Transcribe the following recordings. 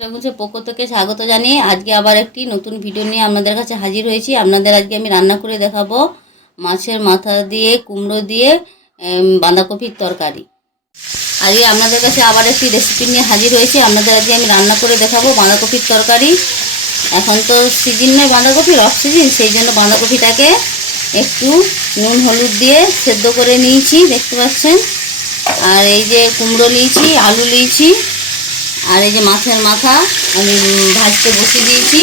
ট্রাভেলসের পক্ষ থেকে স্বাগত জানিয়ে আজকে আবার একটি নতুন ভিডিও নিয়ে আপনাদের কাছে হাজির হয়েছি। আপনাদের আজকে আমি রান্না করে দেখাবো মাছের মাথা দিয়ে কুমড়ো দিয়ে বাঁধাকপির তরকারি। আজকে আপনাদের কাছে আবার একটি রেসিপি নিয়ে হাজির হয়েছি। আপনাদের আজকে আমি রান্না করে দেখাবো বাঁধাকপির তরকারি। এখন তো সিজন নয় বাঁধাকপির, অফ সিজন, সেই জন্য বাঁধাকপিটাকে একটু নুন হলুদ দিয়ে সেদ্ধ করে নিয়েছি, দেখতে পাচ্ছেন। আর এই যে কুমড়ো নিয়েছি, আলু নিয়েছি, আর এই যে মাছের মাথা আমি ভাজতে বসিয়ে দিয়েছি,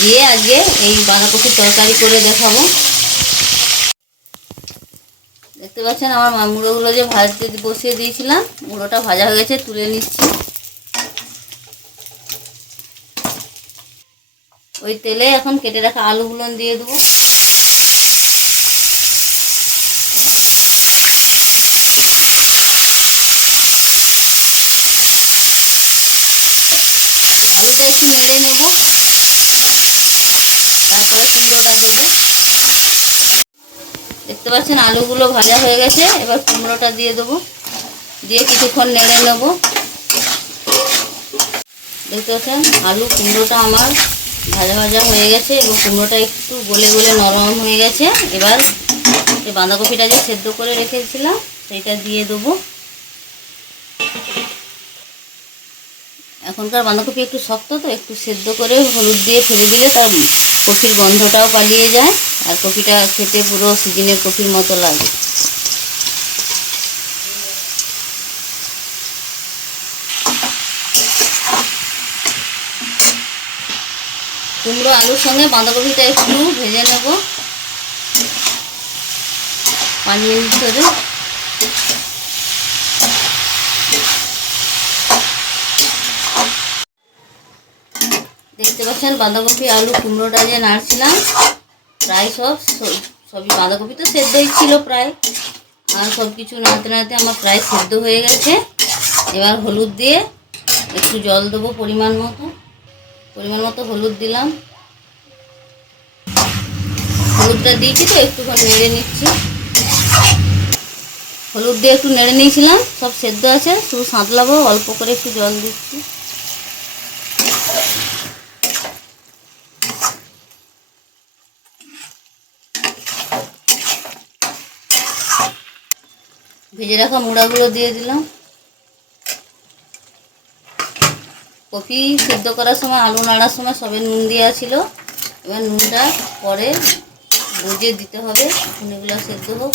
দিয়ে আজকে এই বাঁধাকপির তরকারি করে দেখাবো। দেখতে পাচ্ছেন আমার মুড়োগুলো যে ভাজতে বসিয়ে দিয়েছিলাম, মুড়োটা ভাজা হয়ে গেছে, তুলে নিচ্ছি। ওই তেলে এখন কেটে রাখা আলুগুলো দিয়ে দেবো। আলুটা একটু নেড়ে নেব, তারপরে কুমড়োটা দেবো। দেখতে পাচ্ছেন আলুগুলো ভাজা হয়ে গেছে, এবার কুমড়োটা দিয়ে দেবো, দিয়ে কিছুক্ষণ নেড়ে নেব। দেখতে পাচ্ছেন আলু কুমড়োটা আমার ভাজা ভাজা হয়ে গেছে এবং কুমড়োটা একটু গলে গলে নরম হয়ে গেছে। এবার এই বাঁধাকপিটা যে সেদ্ধ করে রেখেছিলাম সেইটা দিয়ে দেবো। এখনকার বাঁধাকপি একটু শক্ত, তো একটু সেদ্ধ করে হলুদ দিয়ে ফেলে দিলে তার কপির গন্ধটাও পালিয়ে যায়, আর কপিটা খেতে পুরো সিজনের কপির মতো লাগে। কুমড়ো আলুর সঙ্গে বাঁধাকপিটা একটু ভেজে নেব 5 মিনিট ধরে। দেখতে পাচ্ছেন বাঁধাকপি আলু কুমড়োটা যে নাড়ছিলাম, প্রায় সবই বাঁধাকপি তো সেদ্ধই ছিল প্রায়, আর সব কিছু নাড়তে নাড়তে আমার প্রায় সেদ্ধ হয়ে গেছে। এবার হলুদ দিয়ে একটু জল দেবো, পরিমাণ মতো হলুদ দিলাম। হলুদটা দিয়েছি তো একটুখানি নেড়ে নিচ্ছি। হলুদ দিয়ে একটু নেড়ে নিয়েছিলাম, সব সেদ্ধ আছে, শুধু সাঁতলাবো, অল্প করে একটু জল দিচ্ছি। ভেজে রাখা মুড়াগুলো দিয়ে দিলাম। কপি সিদ্ধ করার সময়, আলু নাড়ার সময় সবে নুন দেওয়া ছিল, এবার নুনটা পরে বুঝে দিতে হবে, এখন এগুলো সেদ্ধ হোক।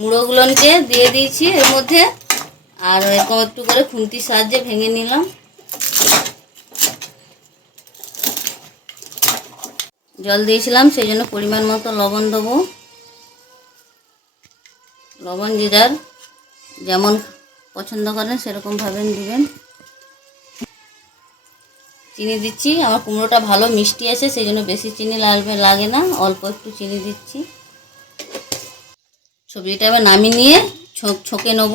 মুড়োগুলোকে দিয়ে দিয়েছি এর মধ্যে, আর এরকম একটু করে খুন্তির সাহায্যে ভেঙে নিলাম। জল দিয়েছিলাম, সেই জন্য পরিমাণ মতো লবণ দেবো। লবণ যে যার যেমন পছন্দ করেন সেরকমভাবে দিবেন। চিনি দিচ্ছি, আমার কুমড়োটা ভালো মিষ্টি আছে, সেই জন্য বেশি চিনি লাগে না, অল্প একটু চিনি দিচ্ছি। সবজিটা এবার নামিয়ে নিয়ে ছকে নেব।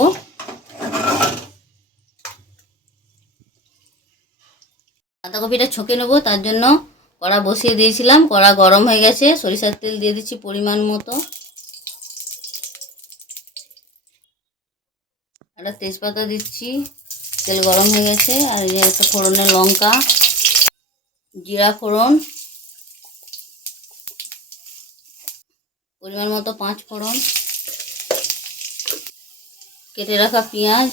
বাঁধাকপিটা ছকে নেব, তার জন্য কড়া বসিয়ে দিয়েছিলাম, কড়া গরম হয়ে গেছে, সরিষার তেল দিয়ে দিচ্ছি পরিমাণ মতো। একটা তেজপাতা দিচ্ছি, তেল গরম হয়ে গেছে। আর এই যে একটা ফোড়নের লঙ্কা, জিরা ফোড়ন, পরিমাণ মতো 5 ফোড়ন, কেটে রাখা পেঁয়াজ,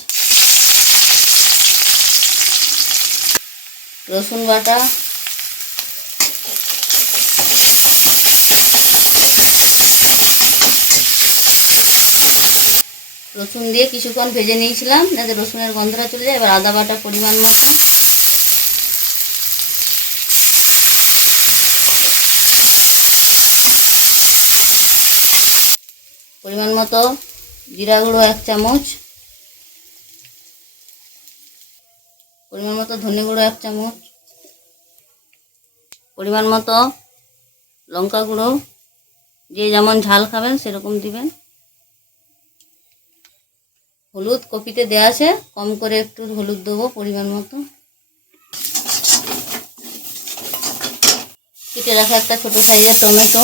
রসুন বাটা, রসুন দিয়ে কিছুক্ষণ ভেজে নিয়েছিলাম যাতে রসুনের গন্ধটা চলে যায়। এবার আদা বাটা পরিমাণ মতো, পরিমাণ মতো জিরা গুঁড়ো 1 চামচ, পরিমাণ মতো ধনে গুঁড়ো 1 চামচ, পরিমাণ মতো লঙ্কা গুঁড়ো, যে যেমন ঝাল খাবেন সেরকম দিবেন। হলুদ কপিতে দেওয়া আছে, কম করে একটু হলুদ দেবো পরিমাণ মতো। কেটে রাখা একটা ছোটো সাইজের টমেটো,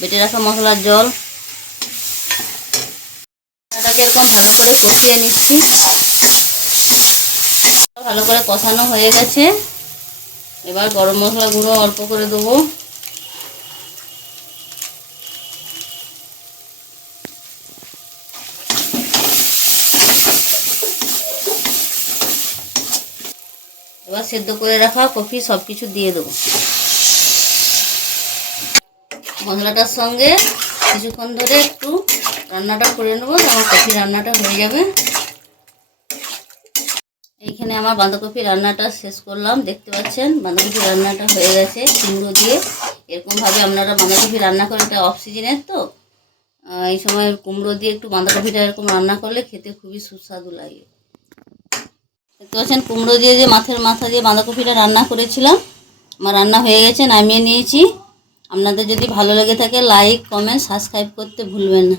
বেটে রাখা মশলার জল, এরকম ভালো করে কষিয়ে নিচ্ছি। ভালো করে কষানো হয়ে গেছে। এবার গরম মশলা গুঁড়ো অল্প করে দেবো। এবার সেদ্ধ করে রাখা কফি সব কিছু দিয়ে দেবো। মশলাটার সঙ্গে কিছুক্ষণ ধরে একটু রান্নাটা করে নেবো, আমার কফি রান্নাটা হয়ে যাবে। এইখানে আমার বাঁধাকপি রান্নাটা শেষ করলাম। দেখতে পাচ্ছেন বাঁধাকপি রান্নাটা হয়ে গেছে কুমড়ো দিয়ে। এরকমভাবে আপনারা বাঁধাকপি রান্না করে, এটা অফ সিজনের তো, এই সময় কুমড়ো দিয়ে একটু বাঁধাকপিটা এরকম রান্না করলে খেতে খুবই সুস্বাদু লাগে। দেখতে পাচ্ছেন কুমড়ো দিয়ে যে মাছের মাথা দিয়ে বাঁধাকপিটা রান্না করেছিলাম, আমার রান্না হয়ে গেছে, নামিয়ে নিয়েছি। আপনাদের যদি ভালো লেগে থাকে লাইক, কমেন্ট, সাবস্ক্রাইব করতে ভুলবেন না।